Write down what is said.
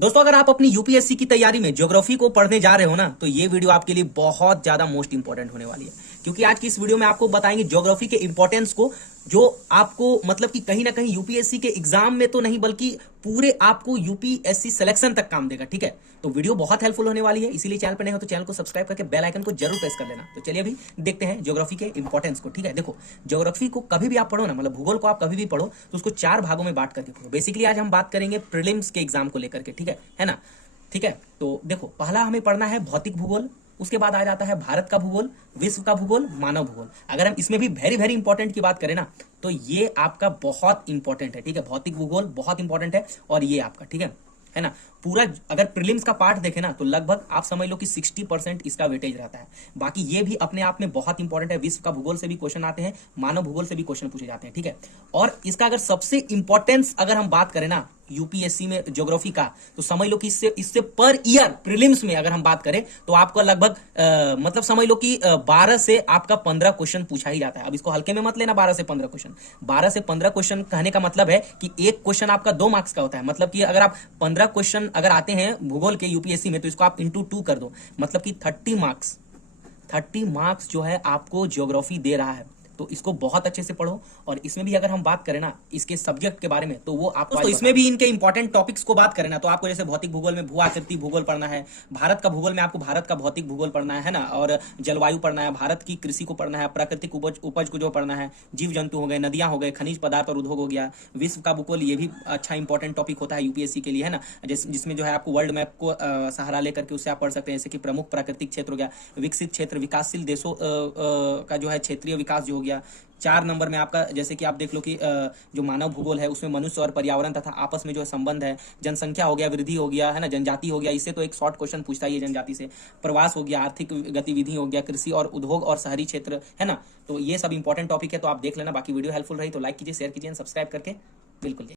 दोस्तों अगर आप अपनी यूपीएससी की तैयारी में ज्योग्राफी को पढ़ने जा रहे हो ना, तो ये वीडियो आपके लिए बहुत ज्यादा मोस्ट इंपॉर्टेंट होने वाली है। क्योंकि आज की इस वीडियो में आपको बताएंगे ज्योग्राफी के इंपॉर्टेंस को, जो आपको मतलब कि कहीं ना कहीं यूपीएससी के एग्जाम में तो नहीं बल्कि पूरे आपको यूपीएससी सिलेक्शन तक काम देगा। ठीक है, तो वीडियो बहुत हेल्पफुल होने वाली है, इसीलिए चैनल पर नहीं हो तो चैनल को सब्सक्राइब करके बेल आइकन को जरूर प्रेस कर लेना। तो चलिए अभी देखते हैं ज्योग्राफी के इंपॉर्टेंस को। ठीक है, देखो ज्योग्राफी को कभी भी आप पढ़ो ना, मतलब भूगोल को आप कभी भी पढ़ो तो उसको 4 भागों में बांट करके पढ़ो। बेसिकली आज हम बात करेंगे प्रीलिम्स के एग्जाम को लेकर के। ठीक है ना। ठीक है, तो देखो पहला हमें पढ़ना है भौतिक भूगोल, उसके बाद आ जाता है भारत का भूगोल, विश्व का भूगोल, मानव भूगोल। अगर हम इसमें भी वेरी वेरी इंपॉर्टेंट की बात करें ना, तो ये आपका बहुत इंपॉर्टेंट है। ठीक है, भौतिक भूगोल बहुत इंपॉर्टेंट है और ये आपका ठीक है ना। पूरा अगर प्रीलिम्स का पार्ट देखे ना, तो लगभग आप समझ लो कि 60% इसका वेटेज रहता है। बाकी ये भी अपने आप में बहुत इंपॉर्टेंट है। विश्व का भूगोल से भी क्वेश्चन आते हैं, मानव भूगोल से भी क्वेश्चन पूछे जाते हैं। ठीक है, और इसका अगर सबसे इंपॉर्टेंस अगर हम बात करें ना यूपीएससी में ज्योग्राफी का, तो समझ लो कि इससे पर ईयर प्रीलिम्स में अगर हम बात करें तो आपको लगभग मतलब समझ लो कि 12 से आपका 15 क्वेश्चन पूछा ही जाता है। अब इसको हल्के में मत लेना, 12 से 15 क्वेश्चन। 12 से 15 क्वेश्चन कहने का मतलब है कि एक क्वेश्चन आपका 2 मार्क्स का होता है। मतलब कि अगर आप 15 क्वेश्चन अगर आते हैं भूगोल के यूपीएससी में, तो इसको आप इंटू 2 कर दो, मतलब कि 30 मार्क्स जो है आपको ज्योग्राफी दे रहा है। तो इसको बहुत अच्छे से पढ़ो। और इसमें भी अगर हम बात करें ना इसके सब्जेक्ट के बारे में, तो वो आपको तो इसमें भी इनके इंपॉर्टेंट टॉपिक्स को बात करें ना, तो आपको जैसे भौतिक भूगोल में भू आकृति भूगोल पढ़ना है, भारत का भूगोल में आपको भारत का भौतिक भूगोल पढ़ना है ना, और जलवायु पढ़ना है, भारत की कृषि को पढ़ना है, प्राकृतिक उपज को जो पढ़ना है, जीव जंतु हो गए, नदियां हो गए, खनिज पदार्थ और उद्योग हो गया। विश्व का भूगोल ये भी अच्छा इंपॉर्टेंट टॉपिक होता है यूपीएससी के लिए, है ना, जिसमें जो है आपको वर्ल्ड मैप को सहारा लेकर के उससे आप पढ़ सकते हैं। जैसे कि प्रमुख प्राकृतिक क्षेत्र हो गया, विकसित क्षेत्र, विकासशील देशों का जो है क्षेत्रीय विकास जो हो गया। 4 नंबर में आपका जैसे कि आप देख लो कि जो मानव भूगोल है उसमें मनुष्य और पर्यावरण तथा आपस में जो है संबंध है, जनसंख्या हो गया, वृद्धि हो गया, है ना, जनजाति हो गया, इससे तो एक शॉर्ट क्वेश्चन पूछता ही है जनजाति से, प्रवास हो गया, आर्थिक गतिविधि हो गया, कृषि और उद्योग और शहरी क्षेत्र, है ना। तो ये सब इंपॉर्टेंट टॉपिक है, तो आप देख लेना। बाकी वीडियो हेल्पफुल रही तो लाइक कीजिए, शेयर कीजिए, सब्सक्राइब करके बिल्कुल।